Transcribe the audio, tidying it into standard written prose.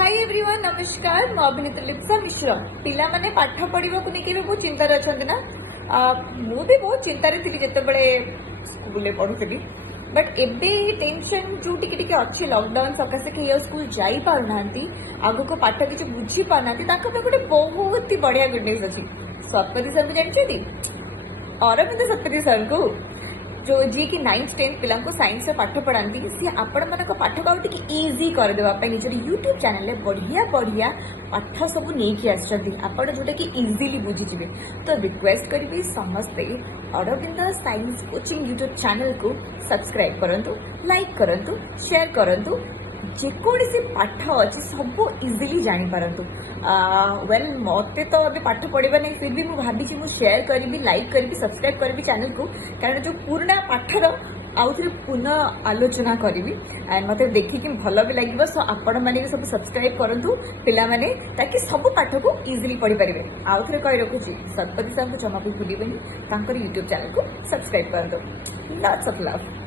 Hi everyone नमस्कार मु अभिनेत्री लिप्सा मिश्र पिला माने पाठ पढ़ा को लेकिन बहुत चिंतार अच्छा ना मु भी बहुत चिंतार थी जिते स्कूल पढ़ुली बट एबे टेंशन जो टिके अच्छे लॉकडाउन सकाशे कि स्कूल जाई पारना आगु को पाठ किसी बुझी पारना गोटे बहुत ही बढ़िया गुड न्यूज अच्छी सतपति सर को जानते अरविंद सतपति सर को जो जी की 9th 10th पिला साइंस पाठ पढ़ाती सी आपण मान पाठ को इजी करदेवाई निजर यूट्यूब चैनल बढ़िया बढ़िया पाठ सब नहीं आसपण जोटा कि इजिली बुझीजे तो रिक्वेस्ट करी समस्ते Arvind science coaching YouTube channel को सब्सक्राइब करंतु लाइक करंतु शेयर करंतु जेकोसी पाठ अच्छे सब इजिली जानीपारतु वेल मते तो अभी पाठ पढ़ा नहीं फिर भी मुझे भाभी मुझे शेयर करी लाइक करी सब्सक्राइब करी चैनल को कारण जो पुराना पाठर आउ थे पुनः आलोचना करी एंड मत देखिक भल भी लगे सो आपण मैंने सब सब्सक्राइब करूँ पे ताकि सब पाठ को इजिली पढ़ी पारे आउ थे कही रखुच्छी सतपति सर को जमा भी भूलें यूट्यूब चैनल को सब्सक्राइब कर दो लॉट्स ऑफ लव।